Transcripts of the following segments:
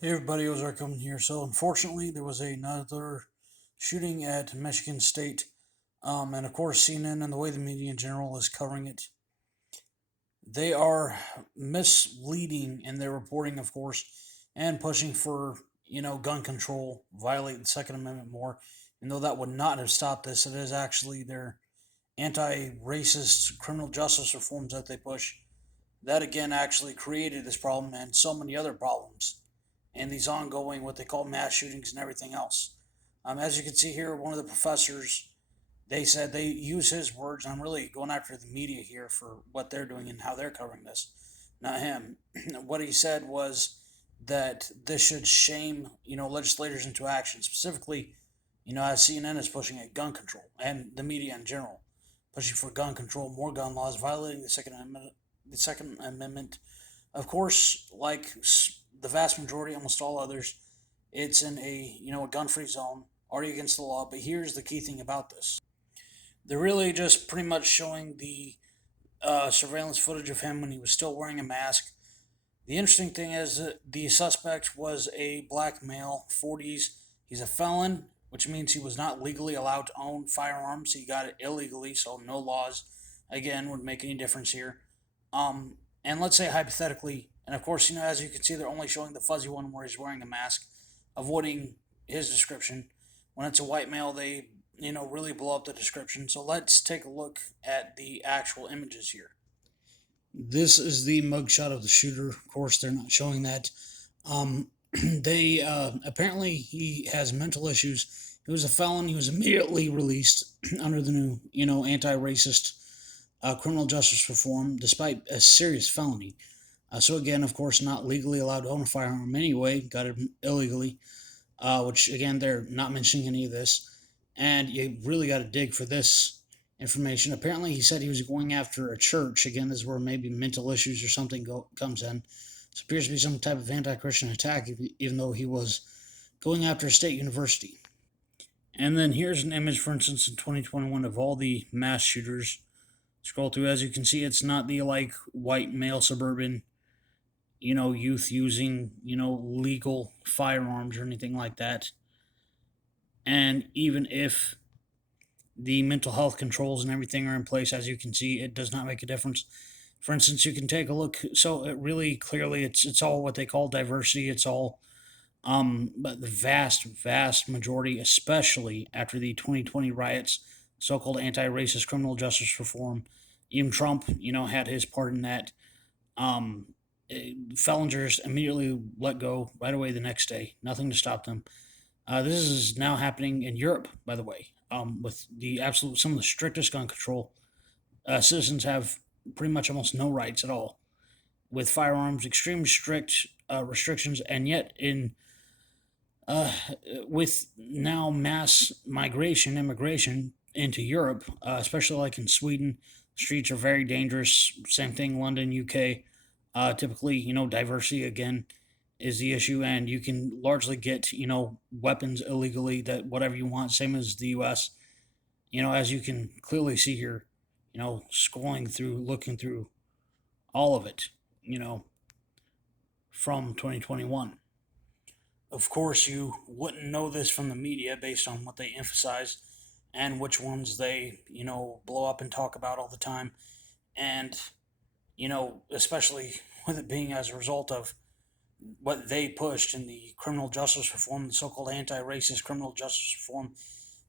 Hey everybody, Ozark coming here. So unfortunately, there was another shooting at Michigan State, and of course CNN and the way the media in general is covering it, they are misleading in their reporting, of course, and pushing for gun control, violate the Second Amendment more. And though that would not have stopped this, it is actually their anti-racist criminal justice reforms that they push that again actually created this problem and so many other problems and these ongoing what they call mass shootings and everything else. As you can see here, one of the professors, they said they use his words. I'm really going after the media here for what they're doing and how they're covering this, not him. What he said was that this should shame, legislators into action, specifically, as CNN is pushing at gun control and the media in general, pushing for gun control, more gun laws, violating the Second Amendment. Of course, like the vast majority, almost all others, it's in a gun-free zone, already against the law. But here's the key thing about this: they're really just pretty much showing the surveillance footage of him when he was still wearing a mask. The interesting thing is that the suspect was a black male, 40s. He's a felon, which means he was not legally allowed to own firearms. He got it illegally, so no laws, again, would make any difference here. And let's say hypothetically, and of course, as you can see, they're only showing the fuzzy one where he's wearing a mask, avoiding his description. When it's a white male, they, really blow up the description. So let's take a look at the actual images here. This is the mugshot of the shooter. Of course, they're not showing that. They apparently he has mental issues. He was a felon. He was immediately released under the new, anti-racist criminal justice reform, despite a serious felony. So again, of course, not legally allowed to own a firearm anyway. Got it illegally, which again they're not mentioning any of this. And you really got to dig for this information. Apparently, he said he was going after a church. Again, this is where maybe mental issues or something comes in. It appears to be some type of anti-Christian attack, even though he was going after a state university. And then here's an image, for instance, in 2021 of all the mass shooters. Scroll through, as you can see, it's not the like white male suburban, youth using, legal firearms or anything like that. And even if the mental health controls and everything are in place, as you can see, it does not make a difference. For instance, you can take a look. So it really clearly, it's all what they call diversity. It's all, but the vast majority, especially after the 2020 riots, so-called anti-racist criminal justice reform, even Trump, had his part in that. Felongers immediately let go right away the next day. Nothing to stop them. This is now happening in Europe, by the way, with the absolute some of the strictest gun control. Citizens have pretty much almost no rights at all with firearms, extremely strict restrictions, and yet in uh, with now mass immigration into Europe, especially like in Sweden, streets are very dangerous. Same thing, London, UK. Typically, diversity again is the issue, and you can largely get weapons illegally that whatever you want, same as the U.S. As you can clearly see here, scrolling through, looking through all of it, you know, from 2021. Of course, you wouldn't know this from the media based on what they emphasize and which ones they, blow up and talk about all the time. And, especially with it being as a result of what they pushed in the criminal justice reform, the so called anti racist criminal justice reform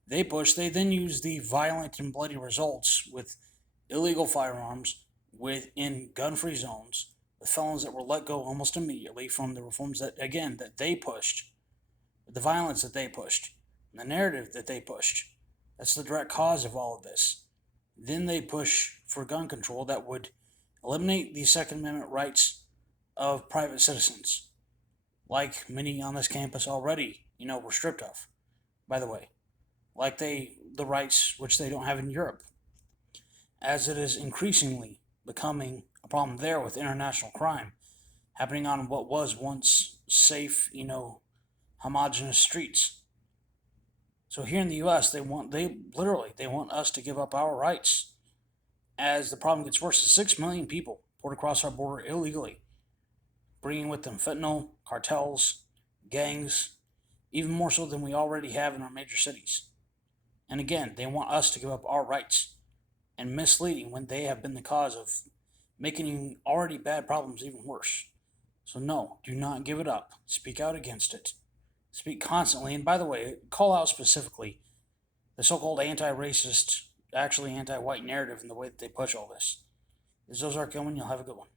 they pushed, they then used the violent and bloody results with illegal firearms within gun free zones, with felons that were let go almost immediately from the reforms that, again, that they pushed, the violence that they pushed, the narrative that they pushed. That's the direct cause of all of this. Then they push for gun control that would eliminate the Second Amendment rights of private citizens, like many on this campus already, were stripped of, by the way, like the rights which they don't have in Europe, as it is increasingly becoming a problem there with international crime happening on what was once safe, homogenous streets. So here in the U.S., they want us to give up our rights. As the problem gets worse, 6 million people poured across our border illegally, bringing with them fentanyl, cartels, gangs, even more so than we already have in our major cities. And again, they want us to give up our rights and misleading when they have been the cause of making already bad problems even worse. So, no, do not give it up. Speak out against it. Speak constantly. And by the way, call out specifically the so called anti racist, actually anti white narrative and the way that they push all this. This is Ozark Gilman. You'll have a good one.